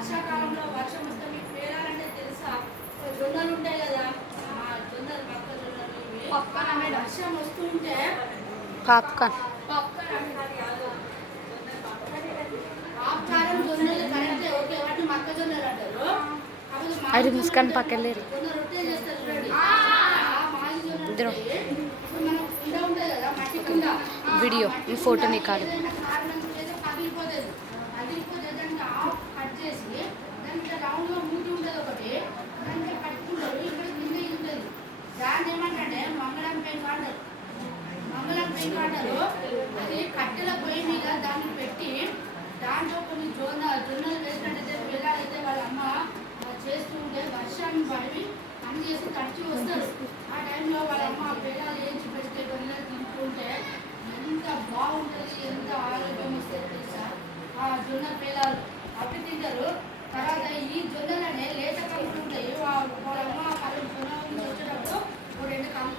వర్షాకాలంలో వర్షం వస్తే మీకు పేరాలంటే తెలుసా? జొన్నలు ఉంటాయి కదా, జొన్నలు పక్కన వర్షం వస్తుంటే పాప్కార్న్ ఆకారం జొన్నలు కరెక్టే, ఓకే, వాటిని మొక్కజొన్నలు అంటారు. అది ముస్కాన్ పక్కలేరు కొన్న రొట్టెలు చేస్తారు చూడండి, మాగి జొన్నలు ఇద్దరు ఇప్పుడు మనం కుండ ఉంటుంది కదా, మట్టి కుండ, వీడియో ఈ ఫోటో నీకాడు ఏదైనా కారణం చేస్తే పగిలిపోతుంది. పగిలిపోతే దానికి ఆఫ్ కట్ చేసి దానికి రౌండ్గా మూతి ఉంటుంది ఒకటి, దానికి కట్టుకుంటారు. ఇక్కడ కింద ఇది ఉంటుంది, దాన్ని ఏమంటే మంగళం పెయింట్ వాడతారు. మంగళం పెయింట్ వాడతారు. అది కట్టెల పొయ్యి మీద దాన్ని పెట్టి దాంట్లో కొన్ని జొన్నలు వేసినట్టయితే పిల్లలైతే వాళ్ళ అమ్మ చేస్తూ ఉంటే వర్షం పడి అన్ని చేసి తడిచి వస్తారు. ఆ టైంలో వాళ్ళ అమ్మ పిల్లలు వేయించి పెడితే పిల్లలు తింటుంటే ఎంత బాగుంటుంది, ఎంత ఆరోగ్యం వస్తుంది తెలుసా. ఆ జొన్న పిల్లలు అవి తింటారు. తర్వాత ఈ జొన్నలనే లేత కమ్ములు ఉంటాయి. వాళ్ళ అమ్మ పలు జొన్న వచ్చేటప్పుడు 2 కమ్ములు